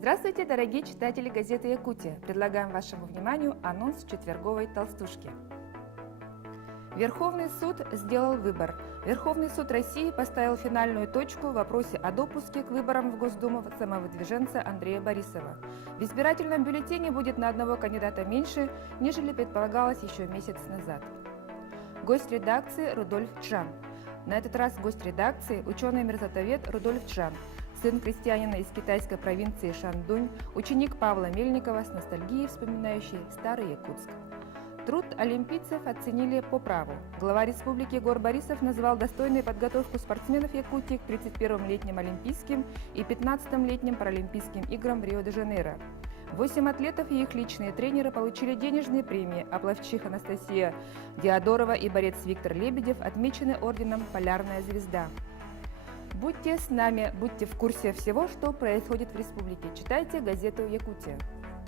Здравствуйте, дорогие читатели газеты «Якутия». Предлагаем вашему вниманию анонс четверговой толстушки. Верховный суд сделал выбор. Верховный суд России поставил финальную точку в вопросе о допуске к выборам в Госдуму самовыдвиженца Андрея Борисова. В избирательном бюллетене будет на одного кандидата меньше, нежели предполагалось еще месяц назад. Гость редакции Рудольф Чжан. На этот раз гость редакции – ученый-мирзатовед Рудольф Чжан, сын крестьянина из китайской провинции Шандунь, ученик Павла Мельникова, с ностальгией вспоминающий старый Якутск. Труд олимпийцев оценили по праву. Глава республики Егор Борисов назвал достойной подготовку спортсменов Якутии к 31-м летним Олимпийским и 15-м летним Паралимпийским играм в Рио-де-Жанейро. 8 атлетов и их личные тренеры получили денежные премии, а пловчиха Анастасия Диадорова и борец Виктор Лебедев отмечены орденом «Полярная звезда». Будьте с нами, будьте в курсе всего, что происходит в республике. Читайте газету «Якутия».